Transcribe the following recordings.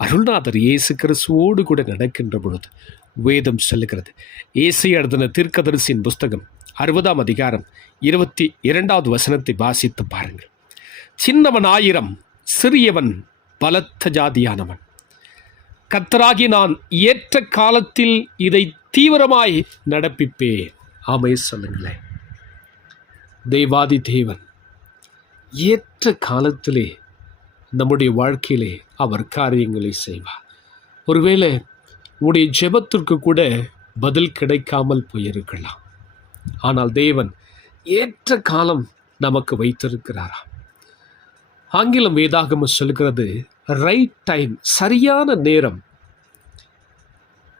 அருள்நாதர் இயேசு கிறிஸ்துவோடு கூட நடக்கின்ற பொழுது வேதம் சொல்லுகிறது. இயேசை எழுதின தீர்க்கதரிசியின் புஸ்தகம் அறுபதாம் அதிகாரம் இருபத்தி இரண்டாவது வசனத்தை வாசித்து பாருங்கள். சின்னவன் ஆயிரம் சிறியவன் பலத்த ஜாதியானவன். கத்தராகி நான் ஏற்ற காலத்தில் இதை தீவிரமாய் நடப்பிப்பேன். ஆமை சொல்லுங்களேன் தெய்வாதி தேவன் ஏற்ற காலத்திலே நம்முடைய வாழ்க்கையிலே அவர் காரியங்களை செய்வார். ஒருவேளை உடைய ஜெபத்திற்கு கூட பதில் கிடைக்காமல் போயிருக்கலாம். ஆனால் தேவன் ஏற்ற காலம் நமக்கு வைத்திருக்கிறாராம் ஆங்கிலம் வேதாகமம் சொல்கிறது ரைட் டைம் சரியான நேரம்.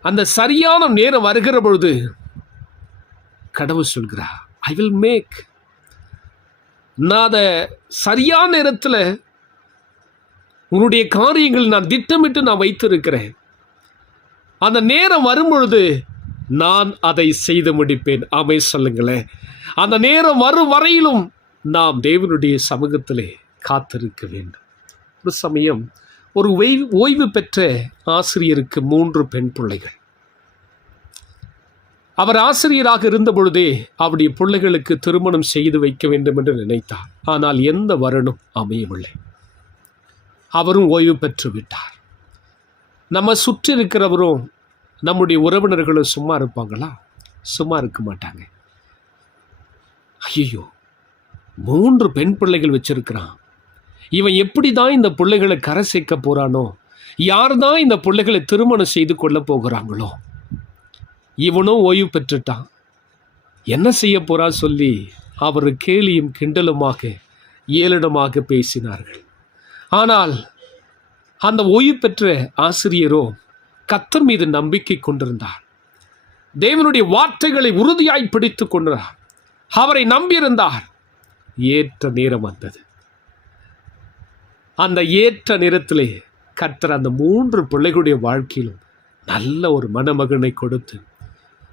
அந்த சரியான நேரம் வருகிற பொழுது கடவுள் சொல்கிறார் ஐ வில் மேக் நான் அதை சரியான நேரத்தில் உன்னுடைய காரியங்கள் நான் திட்டமிட்டு நான் வைத்திருக்கிறேன். அந்த நேரம் வரும்பொழுது நான் அதை செய்து முடிப்பேன். அமை சொல்லுங்களேன். அந்த நேரம் வரும் வரையிலும் நாம் தேவனுடைய சமூகத்திலே காத்திருக்க வேண்டும். ஒரு சமயம் ஒரு ஓய்வு ஓய்வு பெற்ற ஆசிரியருக்கு மூன்று பெண் பிள்ளைகள். அவர் ஆசிரியராக இருந்த பொழுதே அவருடைய பிள்ளைகளுக்கு திருமணம் செய்து வைக்க வேண்டும் என்று நினைத்தார். ஆனால் எந்த வரணும் அமையவில்லை. அவரும் ஓய்வு பெற்று விட்டார். நம்ம சுற்றி இருக்கிறவரும் நம்முடைய உறவினர்களும் சும்மா இருப்பாங்களா? சும்மா இருக்க மாட்டாங்க. ஐயோ மூன்று பெண் பிள்ளைகள் வச்சிருக்கிறான். இவன் எப்படி தான் இந்த பிள்ளைகளை கரை சேர்க்க போகிறானோ யார் தான் இந்த பிள்ளைகளை திருமணம் செய்து கொள்ள போகிறாங்களோ? இவனும் ஓய்வு பெற்றுட்டான். என்ன செய்ய போறா சொல்லி அவர் கேலியும் கிண்டலுமாக ஏளனமாக பேசினார்கள். ஆனால் அந்த ஓய்வு பெற்ற ஆசிரியரோ கத்தர் மீது நம்பிக்கை கொண்டிருந்தார். தேவனுடைய வார்த்தைகளை உறுதியாய் பிடித்து கொண்டார். அவரை நம்பியிருந்தார். ஏற்ற நேரம் வந்தது. அந்த ஏற்ற நேரத்திலே கர்த்தர் அந்த மூன்று பிள்ளைகளுடைய வாழ்க்கையிலும் நல்ல ஒரு மணமகனை கொடுத்து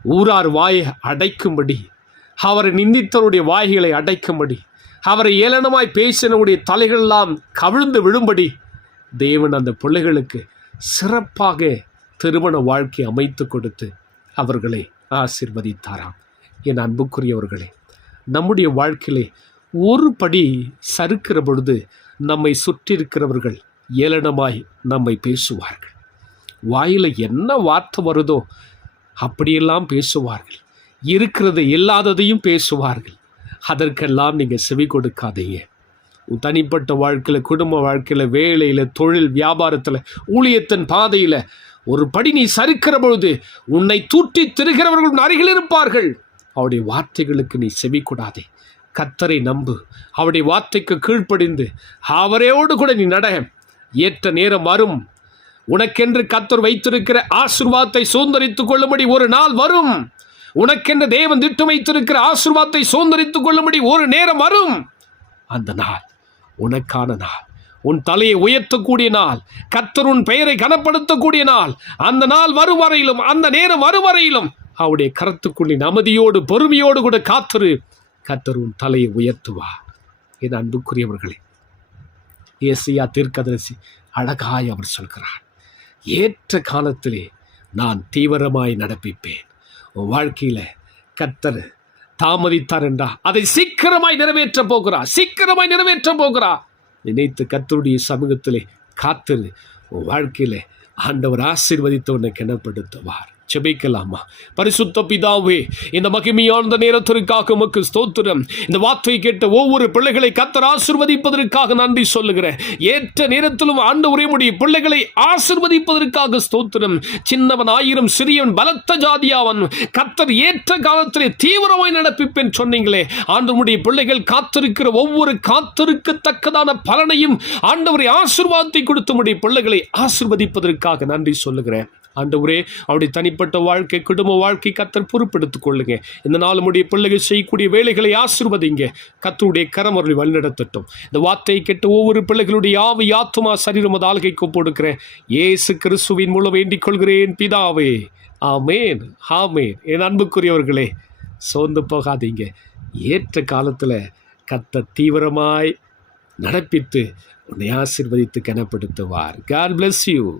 ஊரார் வாயை அடைக்கும்படி அவரை நிந்தித்தவருடைய வாய்களை அடைக்கும்படி அவரை ஏளனமாய் பேசினவுடைய தலைகளெல்லாம் கவிழ்ந்து விழும்படி தேவன் அந்த பிள்ளைகளுக்கு சிறப்பாக திருமண வாழ்க்கை அமைத்து கொடுத்து அவர்களை ஆசிர்வதித்தாராம். என் அன்புக்குரியவர்களே நம்முடைய வாழ்க்கையிலே ஒரு படி சறுக்கிற பொழுது நம்மை சுற்றியிருக்கிறவர்கள் ஏளனமாய் நம்மை பேசுவார்கள். வாயில் என்ன வார்த்தை வருதோ அப்படியெல்லாம் பேசுவார்கள். இருக்கிறது இல்லாததையும் பேசுவார்கள். அதற்கெல்லாம் நீங்கள் செவி கொடுக்காதீங்க. உன் தனிப்பட்ட வாழ்க்கையில் குடும்ப வாழ்க்கையில் வேலையில் தொழில் வியாபாரத்தில் ஊழியத்தின் பாதையில் ஒரு படி நீ சறுக்கிற பொழுது உன்னை தூட்டி திருகிறவர்களும் அருகில் இருப்பார்கள். அவருடைய வார்த்தைகளுக்கு நீ செவி கத்தரை நம்பு. அவருடைய வார்த்தைக்கு கீழ்ப்படிந்து அவரையோடு கூட நீ நட. ஏற்ற நேரம் வரும். உனக்கென்று கத்தர் வைத்திருக்கிற ஆசிர்வாதத்தை சுதந்திரித்துக் கொள்ளும்படி ஒரு நாள் வரும். உனக்கென்று தேவன் திட்டம் வைத்திருக்கிற ஆசிர்வாதத்தை சுதந்திரித்துக் கொள்ளும்படி ஒரு நேரம் வரும். அந்த நாள் உனக்கான நாள் உன் தலையை உயர்த்தக்கூடிய நாள் கத்தர் உன் பெயரை கனப்படுத்தக்கூடிய நாள் அந்த நாள் வரும் வரையிலும் அந்த நேரம் வரும் வரையிலும் அவருடைய கருத்துக்குள்ளின் அமைதியோடு பொறுமையோடு கூட காத்திரு. கத்தர் உன் தலையை உயர்த்துவா. என் அன்புக்குரியவர்களே ஏசியா தீர்க்கதரிசி அழகாய் அவர் சொல்கிறார். ஏற்ற காலத்திலே நான் தீவிரமாய் நடப்பிப்பேன். உன் வாழ்க்கையில் கத்தர் தாமதித்தார் என்றா அதை சீக்கிரமாய் நிறைவேற்ற போகிறா. சீக்கிரமாய் நிறைவேற்ற போகிறா. நினைத்து கத்தருடைய சமூகத்திலே காத்திரு. உன் ஆண்டவர் ஆசீர்வதித்தவனை கிணப்படுத்துவார் ஜெபிக்கலாமா பரிசுத்த பிதாவே இந்த மகிமையான நேரத்திற்காக உமக்கு ஸ்தோத்திரம். இந்த வார்த்தை கேட்ட ஒவ்வொரு பிள்ளைகளை கத்தர் ஆசிர்வதிப்பதற்காக நன்றி சொல்லுகிறேன். ஏற்ற நேரத்திலும் ஆண்டு உரைமுடி பிள்ளைகளை ஆசிர்வதிப்பதற்காக ஸ்தோத்திரம். சின்னவன் ஆயிரம் சிறியவன் பலத்த ஜாதியாவன் கத்தர் ஏற்ற காலத்திலே தீவிரமாய் நடப்பிப்பேன் சொன்னீங்களே. ஆண்டவருடைய பிள்ளைகள் காத்திருக்கிற ஒவ்வொரு காத்திருக்கத்தக்கதான பலனையும் ஆண்டவரை ஆசிர்வாதத்தை கொடுத்து முடிய பிள்ளைகளை ஆசிர்வதிப்பதற்காக நன்றி சொல்லுகிறேன். ஆண்டவரே அவருடைய தனிப்பட்ட வாழ்க்கை குடும்ப வாழ்க்கை கத்தர் பொறுப்பெடுத்துக் கொள்ளுங்க. இந்த நாள் நம்முடைய பிள்ளைகள் செய்யக்கூடிய வேலைகளை ஆசிர்வதிங்க. கத்தருடைய கரம் அவர்களை வழிநடத்தட்டும். இந்த வார்த்தையை கேட்டு ஒவ்வொரு பிள்ளைகளுடைய ஆவி ஆத்துமா சரீரம் அது ஆள்கை கொடுக்கிறேன். இயேசு கிறிஸ்துவின் மூலம் வேண்டிக் கொள்கிறேன் பிதாவே. ஆமேன் ஆமேன். என் அன்புக்குரியவர்களே சோர்ந்து போகாதீங்க. ஏற்ற காலத்தில் கத்த தீவிரமாய் நடப்பித்து உன்னை ஆசிர்வதித்து கனப்படுத்துவார். God bless you